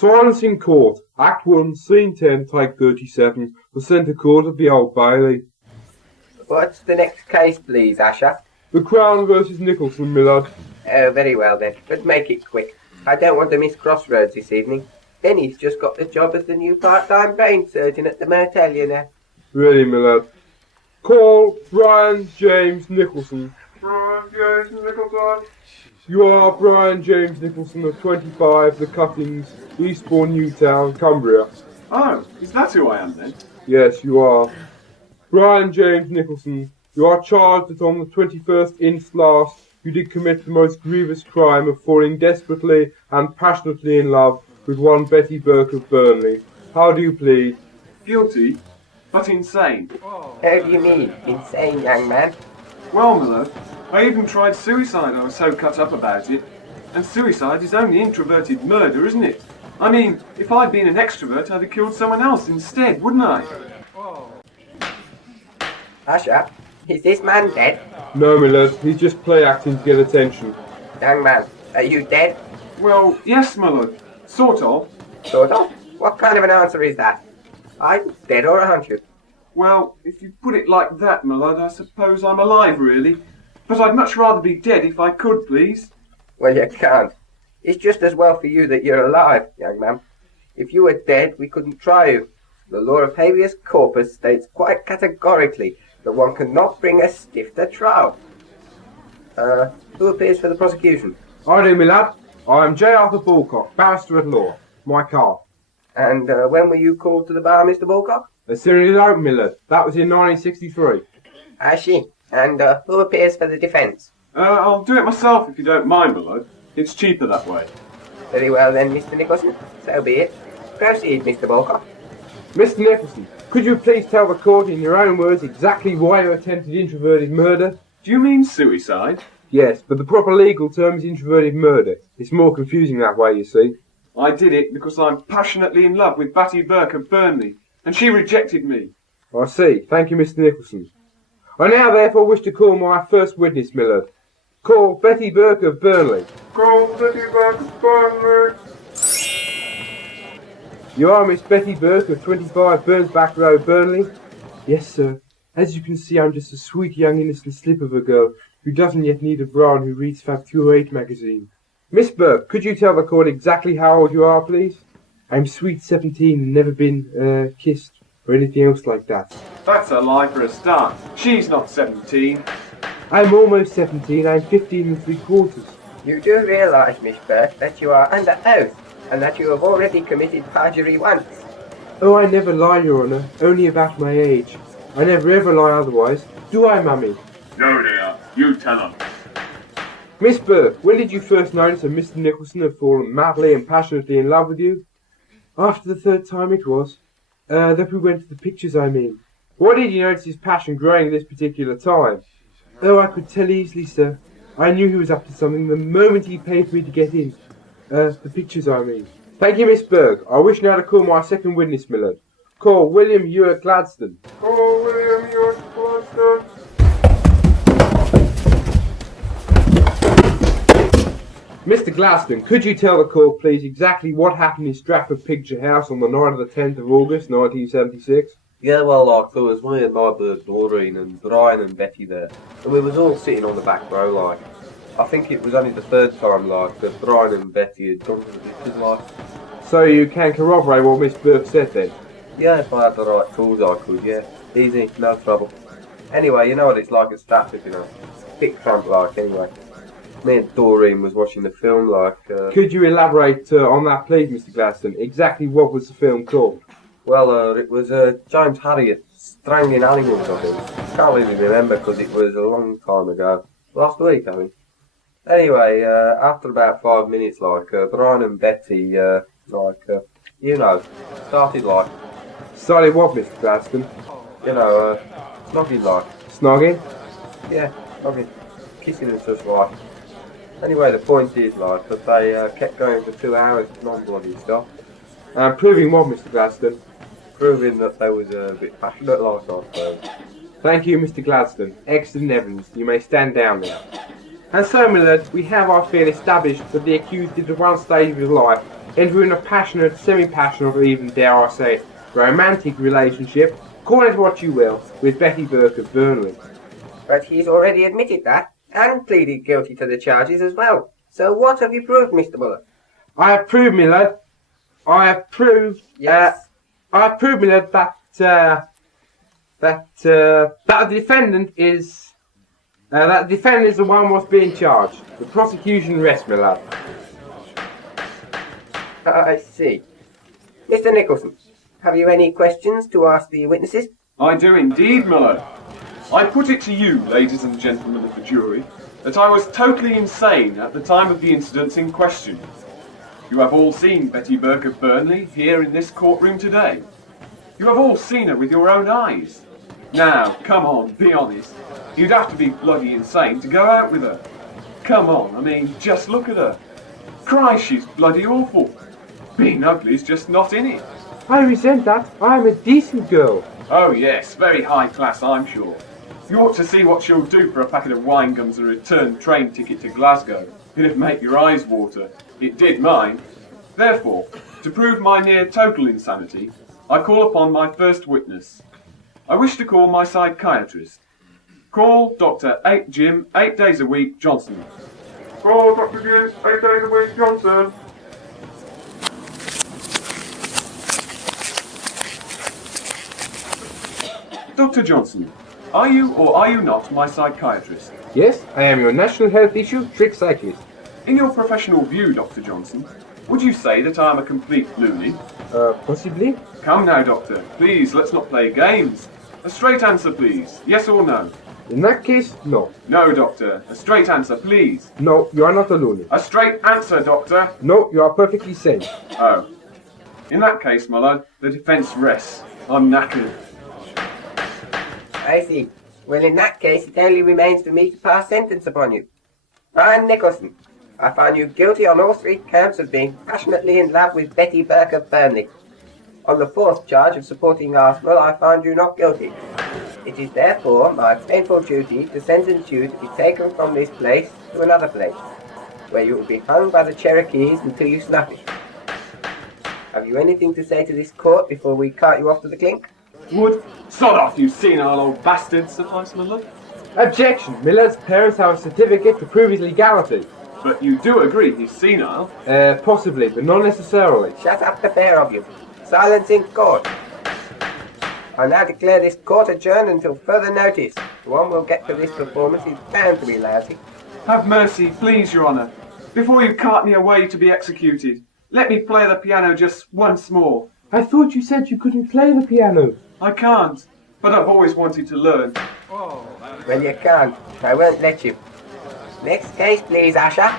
Silence in court. Act 1, Scene 10, Take 37. The Centre Court of the Old Bailey. What's the next case, please, Asher? The Crown versus Nicholson, my lad. Oh, very well then, but make it quick. I don't want to miss Crossroads this evening. Denny's just got the job as the new part-time brain surgeon at the motel, you know. Ready, my lad. Call Brian James Nicholson. Brian James Nicholson. You are Brian James Nicholson of 25, The Cuttings, Eastbourne, Newtown, Cumbria. Oh, is that who I am then? Yes, you are. Brian James Nicholson, you are charged that on the 21st inst last, you did commit the most grievous crime of falling desperately and passionately in love with one Betty Burke of Burnley. How do you plead? Guilty, but insane. How do you mean, insane, young man? Well, my love, I even tried suicide. I was so cut up about it. And suicide is only introverted murder, isn't it? I mean, if I'd been an extrovert, I'd have killed someone else instead, wouldn't I? Asher, is this man dead? No, my lad, he's just play acting to get attention. Young man, are you dead? Well, yes, my lord. Sort of. Sort of? What kind of an answer is that? I'm dead, or aren't you? Well, if you put it like that, my lord, I suppose I'm alive, really. But I'd much rather be dead if I could, please. Well, you can't. It's just as well for you that you're alive, young man. If you were dead, we couldn't try you. The law of habeas corpus states quite categorically that one cannot bring a stiff to trial. Who appears for the prosecution? I do, my lad. I am J. Arthur Balcock, barrister at law. My card. And when were you called to the bar, Mr. Balcock? As soon as it opened, my lad. That was in 1963. I see. And who appears for the defence? I'll do it myself if you don't mind, my lord. It's cheaper that way. Very well then, Mr. Nicholson. So be it. Proceed, Mr. Balcock. Mr. Nicholson, could you please tell the court in your own words exactly why you attempted introverted murder? Do you mean suicide? Yes, but the proper legal term is introverted murder. It's more confusing that way, you see. I did it because I'm passionately in love with Betty Burke of Burnley, and she rejected me. I see. Thank you, Mr. Nicholson. I now therefore wish to call my first witness, my lord. Call Betty Burke of Burnley. Call Betty Burke of Burnley. You are Miss Betty Burke of 25 Burnsback Road, Burnley? Yes, sir. As you can see, I'm just a sweet young innocent slip of a girl who doesn't yet need a bra and who reads Fab 8 magazine. Miss Burke, could you tell the court exactly how old you are, please? I'm sweet 17 and never been, kissed or anything else like that. That's a lie for a start. She's not 17. I'm almost 17. I'm 15 3/4. You do realise, Miss Burke, that you are under oath, and that you have already committed perjury once. Oh, I never lie, Your Honour. Only about my age. I never ever lie otherwise. Do I, Mummy? No, dear. You tell them. Miss Burke, when did you first notice that Mr. Nicholson had fallen madly and passionately in love with you? After the third time it was. That we went to the pictures, I mean. Why did you notice his passion growing at this particular time? Oh, I could tell easily, sir. I knew he was up to something the moment he paid for me to get in. The pictures, I mean. Thank you, Miss Burke. I wish now to call my second witness, my lord. Call William Ewart Gladstone. Call William Ewart Gladstone. Mr. Gladstone, could you tell the court, please, exactly what happened in Stratford Picture House on the night of the 10th of August, 1976? Yeah, well, there was me and my bird Doreen and Brian and Betty there, and we was all sitting on the back row, like. I think it was only the third time, like, that Brian and Betty had gone to the pictures, like. So you can corroborate what Miss Burke said, then? Yeah, if I had the right tools, I could, yeah. Easy, no trouble. Anyway, you know what it's like at Stratford, you know. Big tramp, like, anyway. Me and Doreen was watching the film, like... Could you elaborate on that, please, Mr. Gladstone? Exactly what was the film called? Well, it was James Harriet, Strangling Animals, I think. Can't really remember because it was a long time ago. Last week, I think. Anyway, after about 5 minutes, like, Brian and Betty, you know, started, like... Started what, Mr. Gladstone? You know, snogging, like. Snogging? Yeah, snogging. Kissing and such, like. Anyway, the point is, like, that they kept going for 2 hours, non-bloody stuff. Proving what, Mr. Gladstone? Proving that they was a bit passionate, like, I suppose. Thank you, Mr. Gladstone. Excellent evidence. You may stand down now. And so, my lord, we have, I feel, established that the accused did at one stage of his life entering a passionate, semi-passionate, or even, dare I say, romantic relationship, call it what you will, with Betty Burke of Burnley. But he's already admitted that, and pleaded guilty to the charges as well. So what have you proved, Mr. Muller? I have proved, my lad. I have proved. Yes. I have proved, my lad, that the defendant is the one who was being charged. The prosecution rests, my lad. I see. Mr. Nicholson, have you any questions to ask the witnesses? I do indeed, Muller. I put it to you, ladies and gentlemen of the jury, that I was totally insane at the time of the incidents in question. You have all seen Betty Burke of Burnley here in this courtroom today. You have all seen her with your own eyes. Now, come on, be honest. You'd have to be bloody insane to go out with her. Come on, I mean, just look at her. Christ, she's bloody awful. Being ugly's just not in it. I resent that. I am a decent girl. Oh yes, very high class, I'm sure. You ought to see what she'll do for a packet of wine gums and a return train ticket to Glasgow. It'd make your eyes water. It did mine. Therefore, to prove my near total insanity, I call upon my first witness. I wish to call my psychiatrist. Call Dr. Jim, 8 days a week, Johnson. Call Dr. Jim, 8 days a week, Johnson. Dr. Johnson, are you or are you not my psychiatrist? Yes, I am your national health issue trick cyclist. In your professional view, Dr. Johnson, would you say that I am a complete loony? Possibly. Come now, Doctor. Please, let's not play games. A straight answer, please. Yes or no? In that case, no. No, Doctor. A straight answer, please. No, you are not a loony. A straight answer, Doctor. No, you are perfectly sane. Oh. In that case, my lad, the defence rests. I'm knackered. I see. Well, in that case, it only remains for me to pass sentence upon you. Brian Nicholson, I find you guilty on all 3 counts of being passionately in love with Betty Burke of Burnley. On the 4th charge of supporting Arsenal, I find you not guilty. It is therefore my painful duty to sentence you to be taken from this place to another place, where you will be hung by the Cherokees until you snuff it. Have you anything to say to this court before we cart you off to the clink? Would sod off, you senile old bastard, suffice my lord. Objection! Miller's parents have a certificate to prove his legality. But you do agree he's senile? Possibly, but not necessarily. Shut up, the pair of you. Silence in court. I now declare this court adjourned until further notice. The one we'll get for this performance is bound to be lousy. Have mercy, please, Your Honour. Before you cart me away to be executed, let me play the piano just once more. I thought you said you couldn't play the piano. I can't, but I've always wanted to learn. Well, you can't. I won't let you. Next case, please, Asher.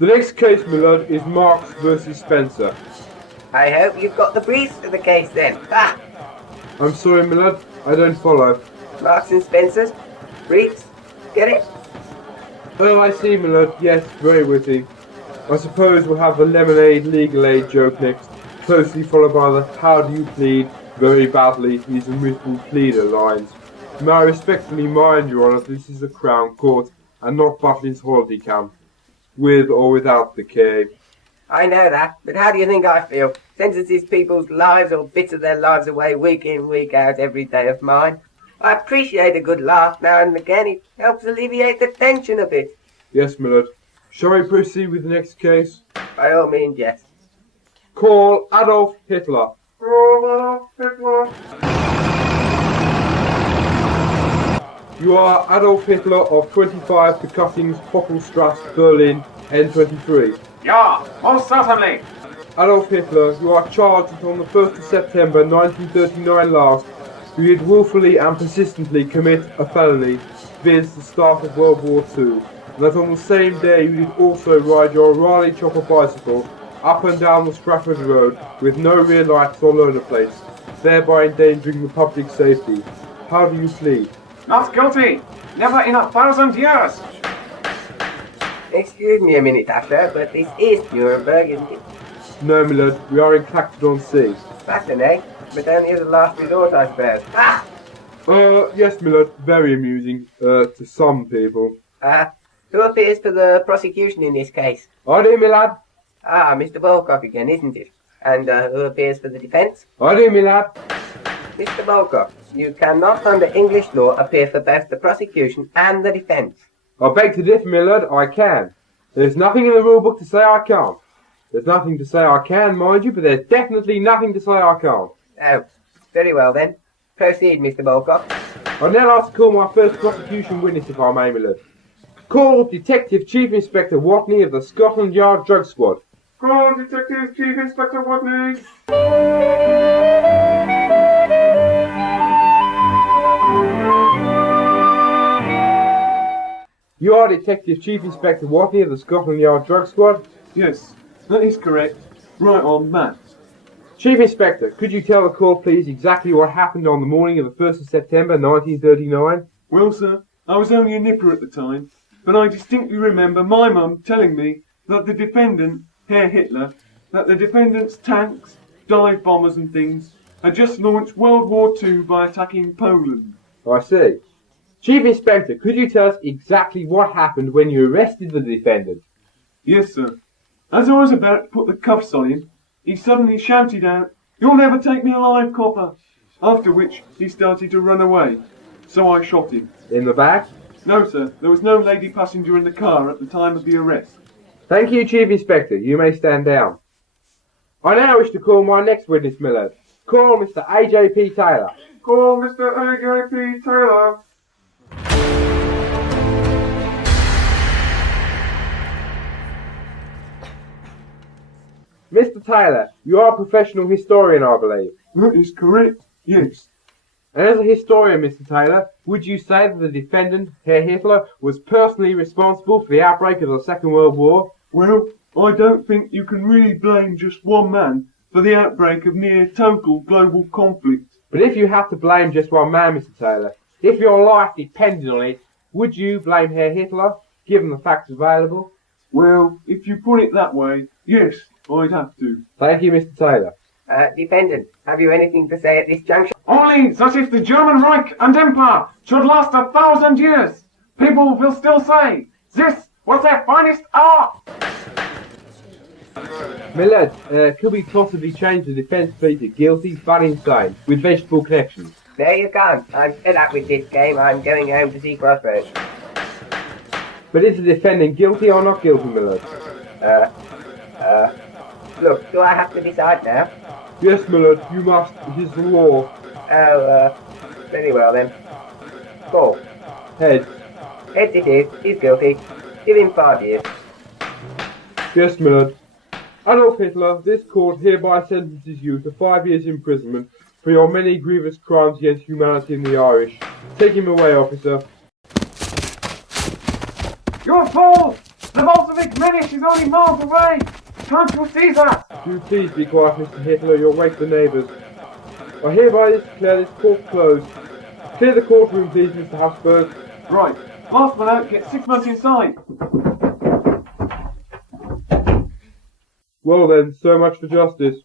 The next case, my lord, is Marks versus Spencer. I hope you've got the briefs for the case then. Ah! I'm sorry, my lord, I don't follow. Marks and Spencers. Briefs. Get it? Oh, I see, my lord. Yes, very witty. I suppose we'll have the lemonade legal aid joke next, closely followed by the how do you plead very badly these immutable pleader lines. May I respectfully mind, Your Honour, this is a Crown Court and not Butlins holiday camp, with or without the K. I know that, but how do you think I feel? Sentences people's lives or bits of their lives away week in, week out, every day of mine. I appreciate a good laugh now and again. It helps alleviate the tension a bit. Yes, my lord. Shall we proceed with the next case? By all means, yes. Call Adolf Hitler. Call Adolf Hitler. You are Adolf Hitler of 25 to Cuttings, Poppelstrasse, Berlin, N23. Yeah, most certainly. Adolf Hitler, you are charged that on the 1st of September 1939 last, you did willfully and persistently commit a felony, viz. The start of World War II, and that on the same day you did also ride your Raleigh chopper bicycle up and down the Stratford Road with no rear lights or loaner plates, thereby endangering the public safety. How do you plead? Not guilty. Never in 1,000 years. Excuse me a minute, Asher, but this is Nuremberg, isn't it? No, my lord, we are in Clacton-on-Sea. Fascinating, but only as a last resort, I suppose. Ah! Yes, my lord, very amusing, to some people. Who appears for the prosecution in this case? I do, my lad. Ah, Mr. Balcock again, isn't it? And who appears for the defence? I do, me lad. Mr. Balcock, you cannot under English law appear for both the prosecution and the defence. I beg to differ, my lad, I can. There's nothing in the rule book to say I can't. There's nothing to say I can, mind you, but there's definitely nothing to say I can't. Oh, very well then. Proceed, Mr. Balcock. I'd now like to call my first prosecution witness, if I may, my lad. Call Detective Chief Inspector Watney of the Scotland Yard Drug Squad. Call Detective Chief Inspector Watney. You are Detective Chief Inspector Watney of the Scotland Yard Drug Squad? Yes, that is correct. Right on, Matt. Chief Inspector, could you tell the court, please, exactly what happened on the morning of the 1st of September 1939? Well, sir, I was only a nipper at the time, but I distinctly remember my mum telling me that the defendant, Herr Hitler, that the defendant's tanks, dive bombers and things, had just launched World War II by attacking Poland. I see. Chief Inspector, could you tell us exactly what happened when you arrested the defendant? Yes, sir. As I was about to put the cuffs on him, he suddenly shouted out, "You'll never take me alive, copper!" After which he started to run away. So I shot him. In the back? No, sir, there was no lady passenger in the car at the time of the arrest. Thank you, Chief Inspector. You may stand down. I now wish to call my next witness, my lad. Call Mr. A.J.P. Taylor. Call Mr. A.J.P. Taylor. Mr. Taylor, you are a professional historian, I believe. That is correct, yes. And as a historian, Mr. Taylor, would you say that the defendant, Herr Hitler, was personally responsible for the outbreak of the Second World War? Well, I don't think you can really blame just one man for the outbreak of near total global conflict. But if you had to blame just one man, Mr. Taylor, if your life depended on it, would you blame Herr Hitler, given the facts available? Well, if you put it that way, yes, I'd have to. Thank you, Mr. Taylor. Defendant, have you anything to say at this juncture? Only that if the German Reich and Empire should last 1,000 years, people will still say, this was their finest hour. My lad, could we possibly change the defence plea to guilty but insane, with vegetable connections? There you go. I'm fed up with this game. I'm going home to see Crossroads. But is the defendant guilty or not guilty, my lad? Look, do I have to decide now? Yes, my lad, you must. It is the law. Oh, very well then. Call. Heads. Heads it is. He's guilty. Give him 5 years. Yes, my lad. Adolf Hitler, this court hereby sentences you to 5 years imprisonment for your many grievous crimes against humanity and the Irish. Take him away, officer. You're a fool! The Bolshevik menace is only miles away! Can't you see that? Do please be quiet, Mr. Hitler, you'll wake the neighbours. I hereby declare this court closed. Clear the courtroom, please, Mr. Habsburg. Right, last one out gets 6 months inside. Well then, so much for justice.